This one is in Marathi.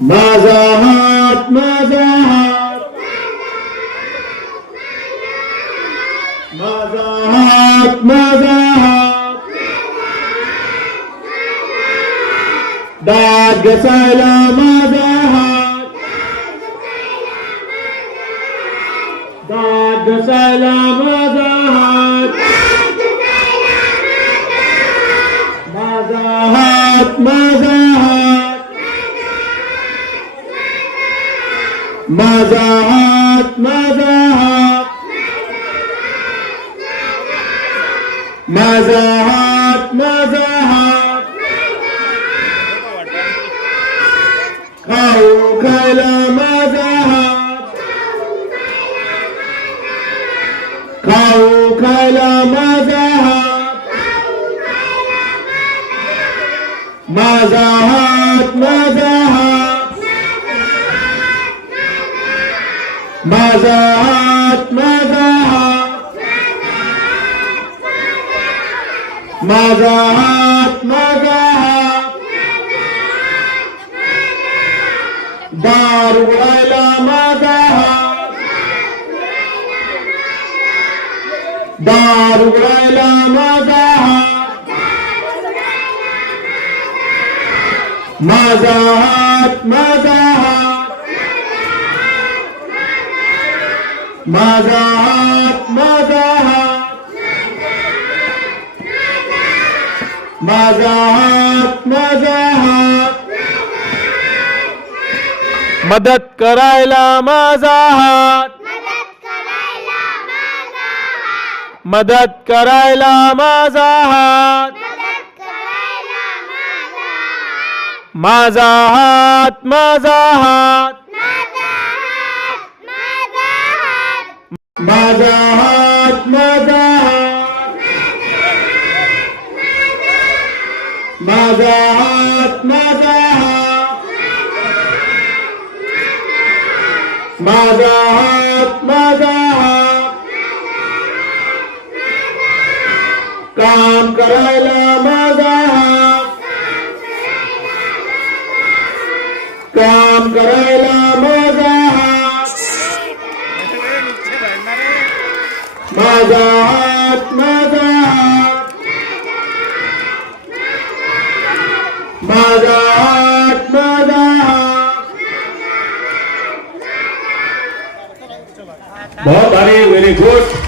माझा हात माझा हात माझा हात माझा हात दात घसायला माझा हात दात घसायला माझा हात माझा हात माझा हात माझा हात माझा हात माझा हात माझा हात खाऊ खायला माझा हात खाऊ खायला माझा हात माझा हात माझा हात माझा हात माझा हात माझा हात माझा हात दार उघडायला माझा हात दार उघडायला माझा हात माझा हात माझा हात माझा हात माझा हात माझा हात माझा हात मदत करायला माझा हात मदत करायला माझा हात माझा हात माझा हात माझा हात माझा हात माझा हात माझा हात माझा हात माझा हात काम करायला माझा हात काम करायला माझा हात माझा हात माझा हात माझा हात माझा हात बहुत भारी, व्हेरी गुड.